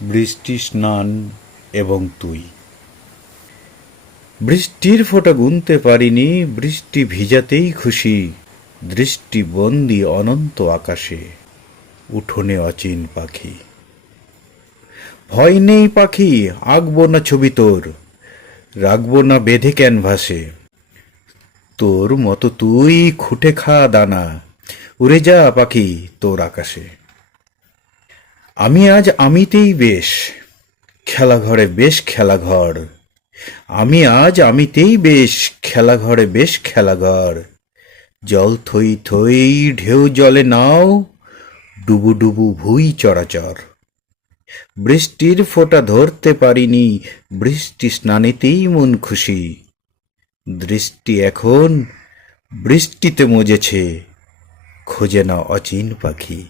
বৃষ্টি, স্নান এবং তুই। বৃষ্টির ফোঁটা গুনতে পারিনি, বৃষ্টি ভিজাতেই খুশি, দৃষ্টি বন্দি অনন্ত আকাশে, উঠোনে অচিন পাখি। ভয় নেই পাখি, আঁকবো না ছবি তোর, রাখব না বেঁধে ক্যানভাসে। তোর মতো তুই খুঁটে খা দানা, উড়ে যা পাখি তোর আকাশে। আমি আজ আমিতেই বেশ, খেলাঘরে বেশ খেলাঘর। আমি আজ আমিতেই বেশ, খেলাঘরে বেশ খেলাঘর। জল থই থই ঢেউ জলে নাও, ডুবু ডুবু ভুই চরাচর। বৃষ্টির ফোঁটা ধরতে পারিনি, বৃষ্টি স্নানেতেই মন খুশি। দৃষ্টি এখন বৃষ্টিতে মজেছে, খোঁজে না অচিন পাখি।